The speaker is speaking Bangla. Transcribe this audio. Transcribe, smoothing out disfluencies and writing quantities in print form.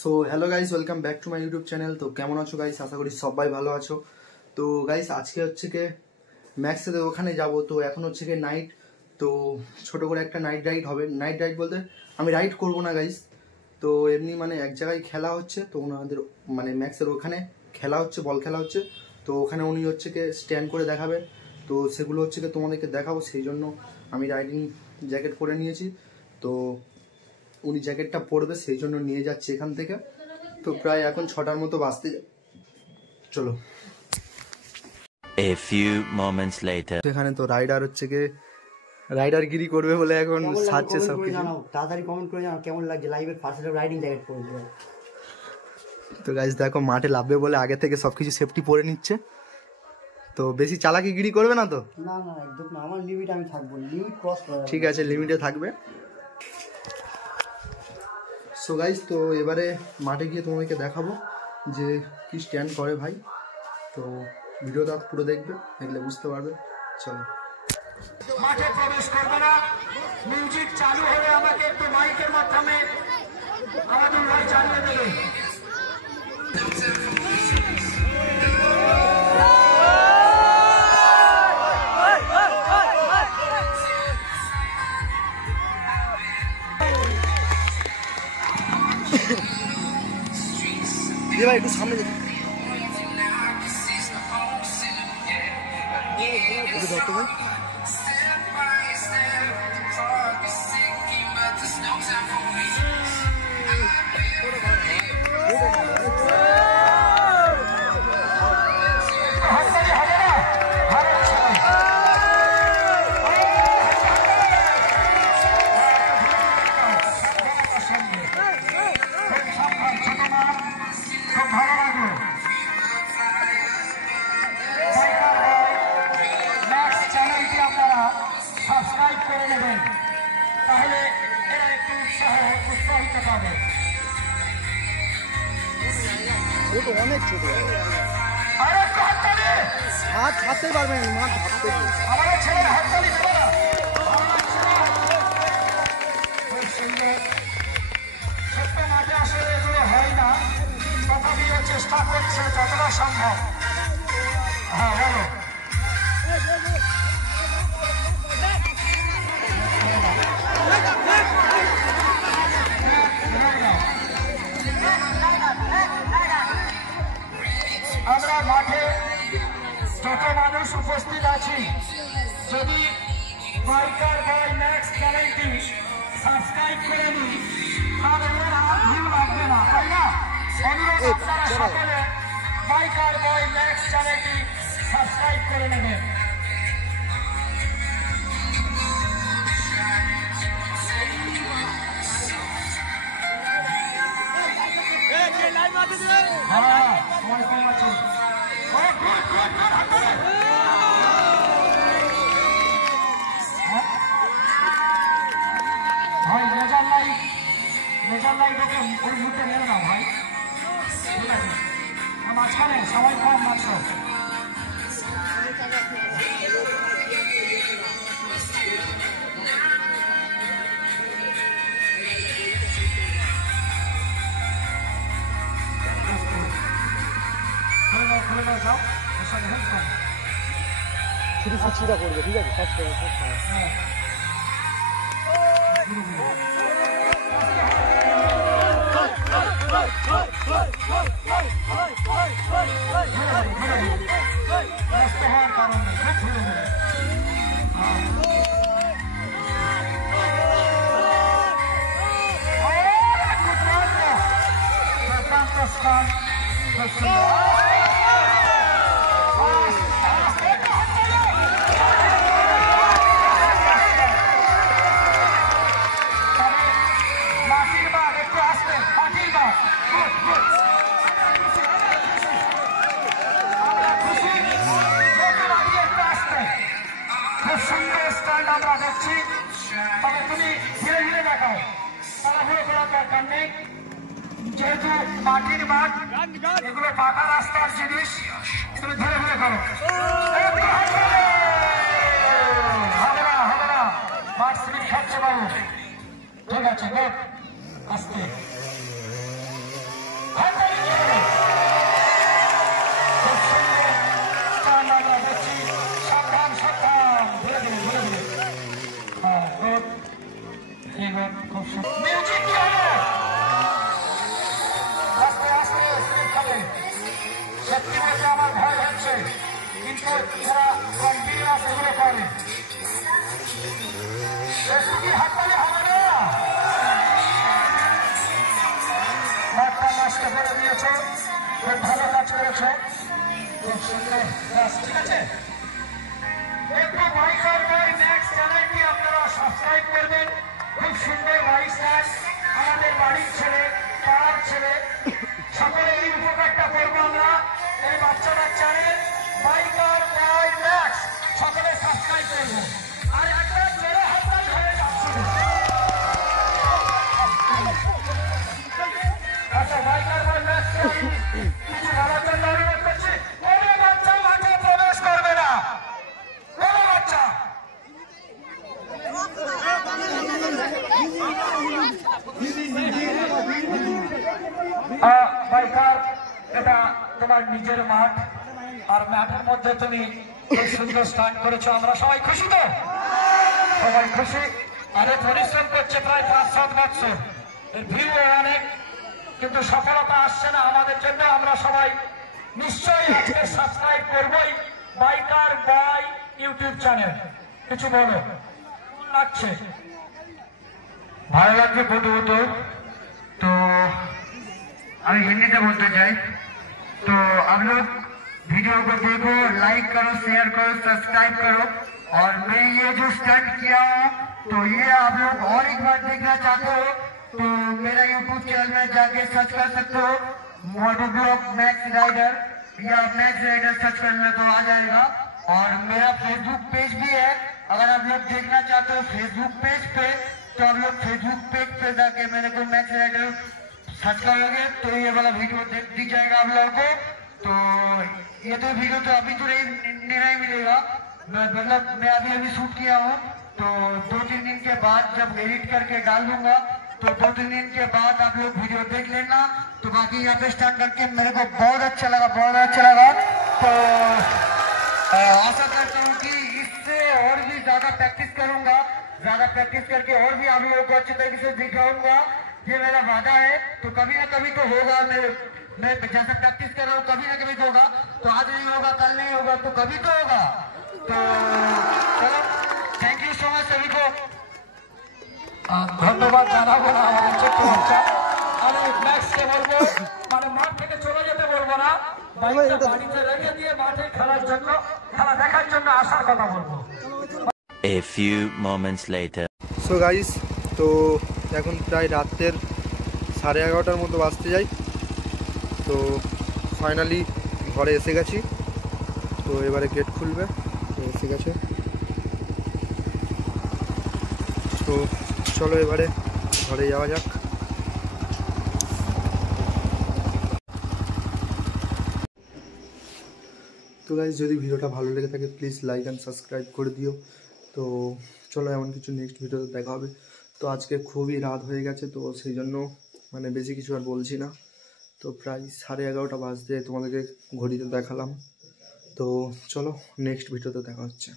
So hello guys welcome back to my YouTube channel. तो केमन आछो गाइस, आशा करी सबाई भालो आछो। तो गाइस आज के होच्छे के मैक्सेर ओखाने जाबो। तो एखन होच्छे के नाइट, तो छोटो करे एकटा नाइट राइड होबे। नाइट राइड बोलते आमी राइड करबो ना गाइस, तो एमनी माने एक जायगाय खेला होच्छे। तो ओनादेर माने मैक्सेर ओखाने खेला होच्छे, बल खेला होच्छे। तो ओखाने उनी होच्छे के स्टैंड करे देखाबे। तो सेगुलो होच्छे के तोमादेरके देखाबो, सेई जोन्नो आमी राइडिंग जैकेट परे नियेछि। तो उनी जैकेटटा पड़बे, सेई जोन्नो निये जाচ্ছি एखान थेके। तो प्राय এখন ৬টার মতো বাজতে চলো। A few moments later এখানে তো রাইডার হচ্ছে কে রাইডারগিরি করবে বলে এখন সাজছে সব কিছু। জানাও তাড়াতাড়ি কমেন্ট করে জানাও কেমন লাগছে লাইভের ফার্স্ট রাইডিং জ্যাকেট পরে। তো গাইস দেখো মাঠে লাভবে বলে আগে থেকে সবকিছু সেফটি পরে নিচ্ছে। তো বেশি চালাকিগিরি করবে না তো? না না একদম না, আমার লিমিট আমি থাকবো, লিমিট ক্রস করা। ঠিক আছে, লিমিটে থাকবে। সো গাইস তো এবারে মাঠে গিয়ে তোমাদেরকে দেখাবো যে কি স্ট্যান্ড করে ভাই। তো ভিডিওটা পুরো দেখবে, দেখলে বুঝতে পারবে। চলো মাঠে প্রবেশ করবে না, মিউজিক চালু হলে আমাকে একটু মাইকের মাধ্যমে আমাদের ভাই জানিয়ে দেবে। ये भाई একটু সামনে দেখো। দেখো ভাই वो तो অনেক ছোট, হাত ছাড়তে পারবেন, মাঠ ভাবতে আমাদের ছেলের হাততালি দেবে না। ছোট্ট মাঠে আসলে এগুলো হয় না, তথাপিও চেষ্টা করছে যতটা সম্ভব। হ্যাঁ বলো। আমরা মাঠে যত মানুষ উপস্থিত আছি, যদি বাইকার বয় ম্যাক্স চ্যানেলটি সাবস্ক্রাইব করে নিই তাহলে আর ভিউ লাগবে না, তাই না? অনুরোধ আপনারা সকলে বাইকার বয় ম্যাক্স চ্যানেলটি সাবস্ক্রাইব করে নেবেন। ভাই লেজার লাইট ওকে ওর মুখে নেবে না ভাই, ঠিক আছে? মাঝখানে সবাই কম মাছ। খুলে যাও, ওর সঙ্গে হেল্প করো। শুধু সুচিটা করবে, ঠিক আছে? ফার্স্ট হ্যাঁ দরকার নেই, যেহেতু মাটির মাঠ, এগুলো পাকা রাস্তার জিনিস, তুমি ধরে ধরে করো। হবে না, হবে না, মাঠ স্লিপ খাচ্ছে বাবু। ঠিক আছে, গুড, আস্তে। সাবধান সাবধান, ধরে ধরে ধরে ধরে। হ্যাঁ, গুড, খুব সুন্দর। মিউজিক কি হলো? আস্তে আস্তে স্লিপ খাবে। সত্যি বলতে আমার ভয় হচ্ছে, কিন্তু যারা কন্টিনিউয়াস এগুলো করে ফেসবুকে হাততালি হবে না। মাঠটা নষ্ট করে দিয়েছে, খুব ভালো কাজ করেছে, খুব সুন্দর কাজ। ঠিক আছে, একটু বাইকার বই নেক্সট চ্যানেলটি আপনারা সাবস্ক্রাইব করবেন। খুব সুন্দর বাইক স্যার, আমাদের বাড়ির ছেলে, পাড়ার ছেলে, সকলে এই উপকারটা করবো আমরা। এই বাচ্চাটার চ্যানেল বাইকার বয় ম্যাক্স, সকলে সাবস্ক্রাইব করবো। আর একটা ছেলে হাততালি হয়ে যাচ্ছে। আচ্ছা, বাইকার বয় ম্যাক্স কিছু বলার জন্য অনুরোধ করছি। কোনো বাচ্চা মাঠে প্রবেশ করবে না, কোনো বাচ্চা। বাইকার, এটা তোমার নিজের মাঠ, আর মাঠের মধ্যে তুমি খুব সুন্দর স্টার্ট করেছো। আমরা সবাই খুশি তো? সবাই খুশি। আরে পরিশ্রম করছে প্রায় 5-7 বছর, এর ভিড় অনেক, কিন্তু সফলতা আসছে না আমাদের জন্য। আমরা সবাই নিশ্চয়ই আজকে সাবস্ক্রাইব করবোই বাইকার বয় ইউটিউব চ্যানেল। কিছু বলো, কেমন লাগছে? ভালো লাগছে প্রথমত तो আমি হিন্দিতে बोलते চাই। तो आप लोग वीडियो को देखो, लाइक करो, शेयर करो, सब्सक्राइब करो। और मैं ये जो स्टंट किया हूँ, तो ये आप लोग और एक बार देखना चाहते हो तो मेरा यूट्यूब चैनल में जाके सर्च कर सकते हो, मोटो ब्लॉग मैक्स राइडर, या मैक्स राइडर सर्च करना तो आ जाएगा। और मेरा फेसबुक पेज भी है, अगर आप लोग देखना चाहते हो फेसबुक पेज पे, तो आप लोग फेसबुक पेज पे जाके मेरे को मैक्स राइडर सर्च करोगे तो ये वाला वीडियो दिख जाएगा आप लोगों को। तो ये तो वीडियो तो अभी तो नहीं मिलेगा, मतलब मैं अभी शूट किया हूँ, तो 2-3 दिन के बाद जब एडिट करके डाल दूंगा, तो 2-3 दिन के बाद आप लोग वीडियो देख लेना। तो बाकी यहाँ पे स्टार्ट करके मेरे को बहुत अच्छा लगा, बहुत अच्छा लगा। तो आशा करता हूँ कि इससे और भी ज्यादा प्रैक्टिस करूंगा, ज्यादा प्रैक्टिस करके और भी आप लोगों को अच्छे तरीके से दिखाऊंगा, ये मेरा वादा है। तो कभी ना कभी तो होगा, मैं जैसा प्रैक्टिस कर रहा हूँ कभी ना कभी तो होगा। तो आज नहीं होगा, कल नहीं होगा, तो कभी तो होगा। तो चलो, थैंक यू सो मच सभी को। ধন্যবাদ জানাবো না আমাদের ছোট্ট বাচ্চা। আমি ম্যাক্সকে বলবো, মানে মাঠ থেকে চলে যেতে বলবো না, বাইকটা বাড়িতে রেখে দিয়ে মাঠে খেলার জন্য, খেলা দেখার জন্য আসার কথা বলবো। A few moments later. So guys, তো এখন প্রায় রাতের 11:30টার মতো বাজতে যাই। তো ফাইনালি ঘরে এসে গেছি। তো এবারে গেট খুলবে, তো এসে গেছে। তো চলো এবারে ঘরে যাওয়া যাক। তো গাইস, যদি ভিডিওটা ভালো লেগে থাকে প্লিজ লাইক অ্যান্ড সাবস্ক্রাইব করে দিও। তো চলো এমন কিছু নেক্সট ভিডিওতে দেখা হবে। তো আজকে খুবই রাত হয়ে গেছে, তো সেই জন্য মানে বেশি কিছু আর বলছি না। তো প্রায় 11:30 বাজতে তোমাদেরকে ঘড়িতে দেখালাম। তো চলো নেক্সট ভিডিওতে দেখা হচ্ছে।